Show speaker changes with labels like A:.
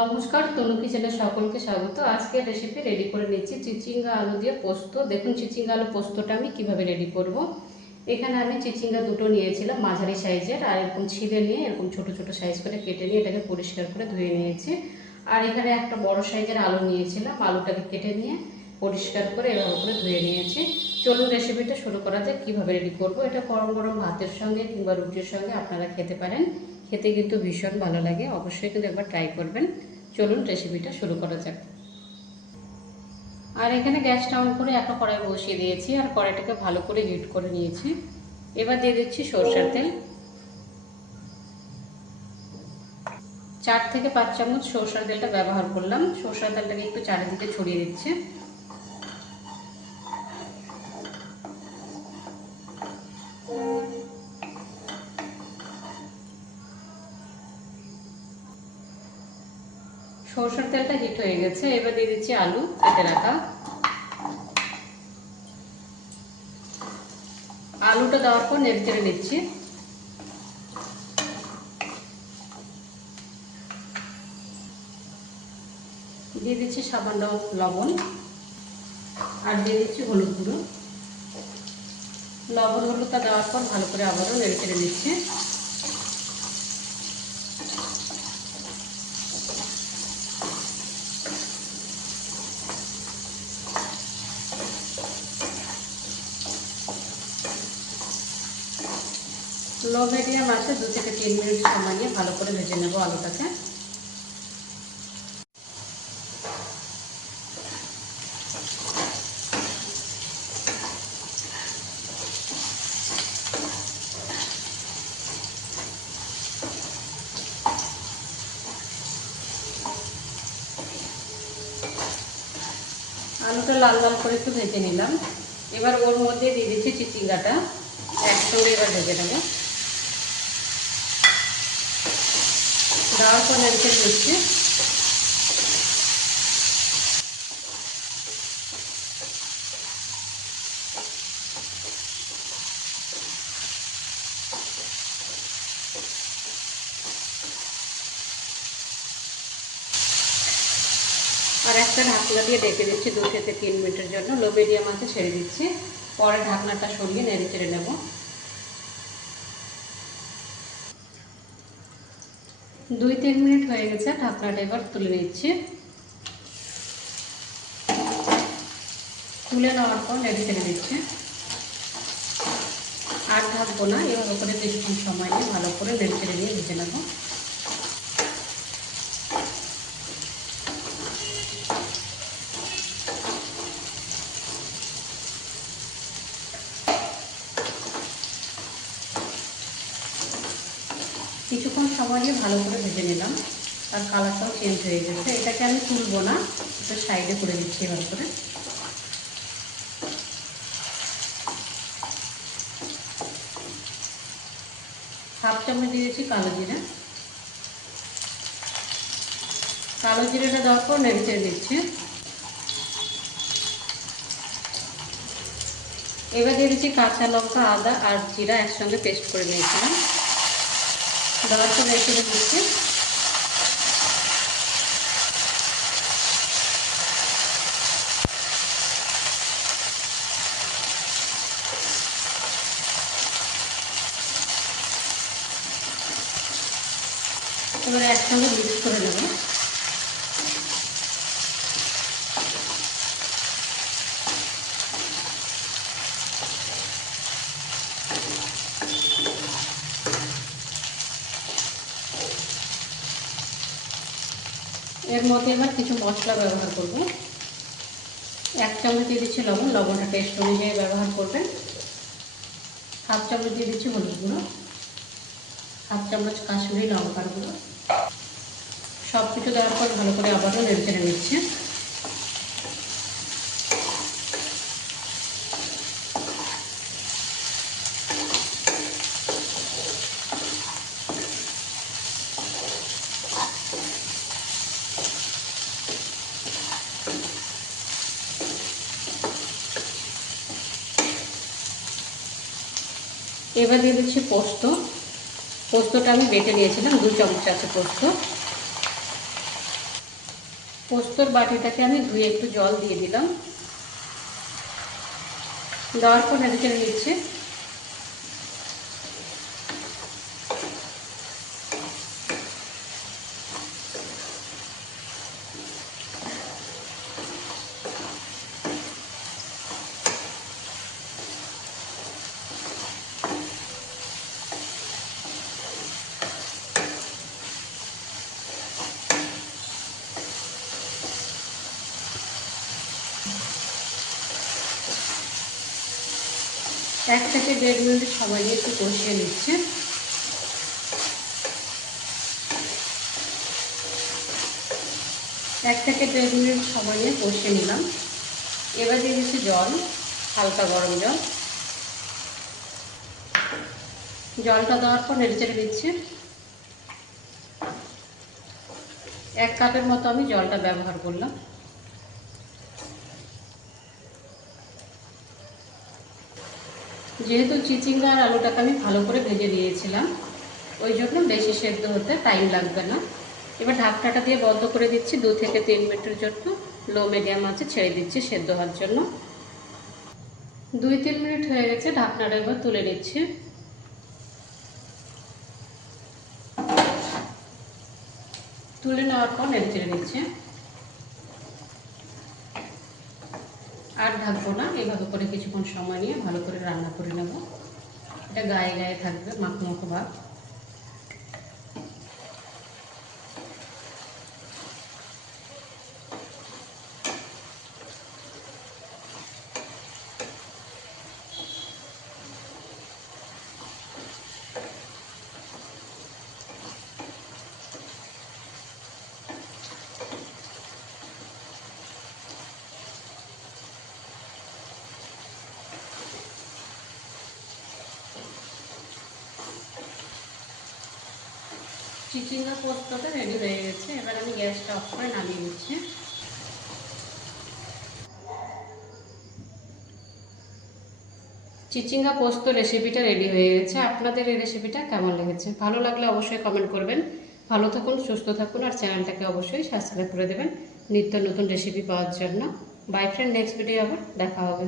A: নমস্কার তনু কিচেনে সকলকে স্বাগত। আজকে রেসিপি রেডি করে নিচ্ছি চিচিঙ্গা আলু দিয়ে পোস্ত। দেখুন চিচিঙ্গা আলু পোস্তটা আমি কীভাবে রেডি করব। এখানে আমি চিচিঙ্গা দুটো নিয়েছিলাম মাঝারি সাইজের, আর এরকম ছিঁড়ে নিয়ে, এরকম ছোট ছোট সাইজ করে কেটে নিয়ে এটাকে পরিষ্কার করে ধুয়ে নিয়েছি। আর এখানে একটা বড় সাইজের আলু নিয়েছিলাম, আলুটাকে কেটে নিয়ে পরিষ্কার করে এভাবে করে ধুয়ে নিয়েছি। চলুন রেসিপিটা শুরু করা কীভাবে রেডি করব। এটা গরম গরম ভাতের সঙ্গে কিংবা রুটির সঙ্গে আপনারা খেতে পারেন। খেতে কিন্তু ভীষণ ভালো লাগে, অবশ্যই কিন্তু একবার ট্রাই করবেন। চলুন রেসিপিটা শুরু করা যাক। আর এখানে গ্যাসটা অন করে একটা কড়াই বসিয়ে দিয়েছি, আর কড়াইটাকে ভালো করে হিট করে নিয়েছি। এবার দিয়ে দিচ্ছি সরষের তেল। চার থেকে পাঁচ চামচ সরষের তেলটা ব্যবহার করলাম। সরষের তেলটাকে একটু চারিদিকে ছড়িয়ে দিচ্ছি। সরষের তেলটা হিট হয়ে গেছে, এবার দিয়ে দিচ্ছি আলু, কেটে রাখা। আলুটা দেওয়ার পর নেড়ে চেড়ে নিচ্ছি। দিয়ে দিচ্ছি সামান্য লবণ, আর দিয়ে দিচ্ছি হলুদ গুঁড়ো। লবণ হলুদটা দেওয়ার পর ভালো করে আবারও নেড়ে চেড়ে নিচ্ছি। লো মিডিয়াম আছে, দু থেকে তিন মিনিট সময় নিয়ে ভালো করে ভেজে নেব আলুটাকে। আলুটা লাল লাল করে একটু ভেজে নিলাম। এবার ওর মধ্যে দিয়ে দিচ্ছি চিচিঙ্গাটা। একসঙ্গে এবার ভেজে নেব। দেওয়ার পর নেড়ে দিচ্ছি। আর একটা ঢাকনা দিয়ে ডেকে দিচ্ছি দু থেকে তিন মিনিটের জন্য। লো মিডিয়াম আছে, ছেড়ে দিচ্ছি। পরে ঢাকনাটা সরিয়ে নেড়ে চেড়ে নেব। দুই তিন মিনিট হয়ে গেছে, ঢাকনাটা এবার তুলে নিচ্ছি। তুলে নেওয়ার পর নেড়ে ফেলে দিচ্ছি আর ঢাকবো না এবার করে বেশি সময় নিয়ে ভালো করে নেড়ে ফেলে নিয়ে ভেজে নেব। কিছুক্ষণ সময় নিয়ে ভালো করে ভেজে নিলাম। আর কালারটাও চেঞ্জ হয়ে গেছে। এটাকে আমি তুলবো না এটা সাইডে করে দিচ্ছি এবার করে। হাফ চামচ দিয়েছি কালো জিরা। কালো জিরাটা দেওয়ার পর নেড়ে দিচ্ছি। এবার দিয়ে দিচ্ছি কাঁচা লঙ্কা, আদা আর জিরা একসঙ্গে পেস্ট করে নিয়েছিলাম। দেওয়ার জন্য রেখে দিচ্ছি। এবার একসঙ্গে মিক্স করে নেব এর মধ্যে এবার কিছু মশলা ব্যবহার করব। এক চামচ দিয়ে দিচ্ছি লবণ, লবণটা টেস্ট অনুযায়ী ব্যবহার করবেন। হাফ চামচ দিয়ে দিচ্ছি হলুদ গুঁড়ো, হাফ চামচ কাশ্মীরি লঙ্কার গুঁড়ো। সব কিছু দেওয়ার পর ভালো করে আবারও নেড়ে নিচ্ছি। এবার দিয়ে দিচ্ছি পোস্ত। পোস্তটা আমি বেটে নিয়েছিলাম দু চামচ আছে পোস্ত। পোস্তর বাটিটাকে আমি ধুয়ে একটু জল দিয়ে দিলাম। দেওয়ার পর এদিকে নিচ্ছে এক থেকে দেড় মিনিট নিয়ে একটু কষিয়ে নিচ্ছে। এক থেকে দেড় মিনিট সময় নিয়ে কষিয়ে নিলাম। এবার দিয়ে দিচ্ছি জল, হালকা গরম জল। জলটা দেওয়ার পর নেড়ে চেড়ে দিচ্ছি। এক কাপের মতো আমি জলটা ব্যবহার করলাম। যেহেতু চিচিঙ্গা আর আলুটাকে আমি ভালো করে ভেজে নিয়েছিলাম ওই জন্য বেশি সেদ্ধ হতে টাইম লাগবে না। এবার ঢাকনাটা দিয়ে বন্ধ করে দিচ্ছি, দু থেকে তিন মিনিটের জন্য। লো মিডিয়াম আছে ছেড়ে দিচ্ছি সেদ্ধ হওয়ার জন্য। দুই তিন মিনিট হয়ে গেছে, ঢাকনাটা এবার তুলে নিচ্ছি। তুলে নেওয়ার পর নেড়ে চেড়ে নিচ্ছে আর ঢাকবো না এইভাবে করে কিছুক্ষণ সময় নিয়ে ভালো করে রান্না করে নেব। এটা গায়ে গায়ে থাকবে মাখো মাখো ভাব। চিচিঙ্গা পোস্তটা রেডি হয়ে গেছে। এবার আমি গ্যাসটা অফ করে নামিয়ে নিচ্ছি। চিচিঙ্গা পোস্ত রেসিপিটা রেডি হয়ে গেছে। আপনাদের এই রেসিপিটা কেমন লেগেছে? ভালো লাগলে অবশ্যই কমেন্ট করবেন। ভালো থাকুন, সুস্থ থাকুন, আর চ্যানেলটাকে অবশ্যই সাবস্ক্রাইব করে দেবেন। নিত্য নতুন রেসিপি পাওয়ার জন্য। বাই ফ্রেন্ড নেক্সট ভিডিও আবার দেখা হবে।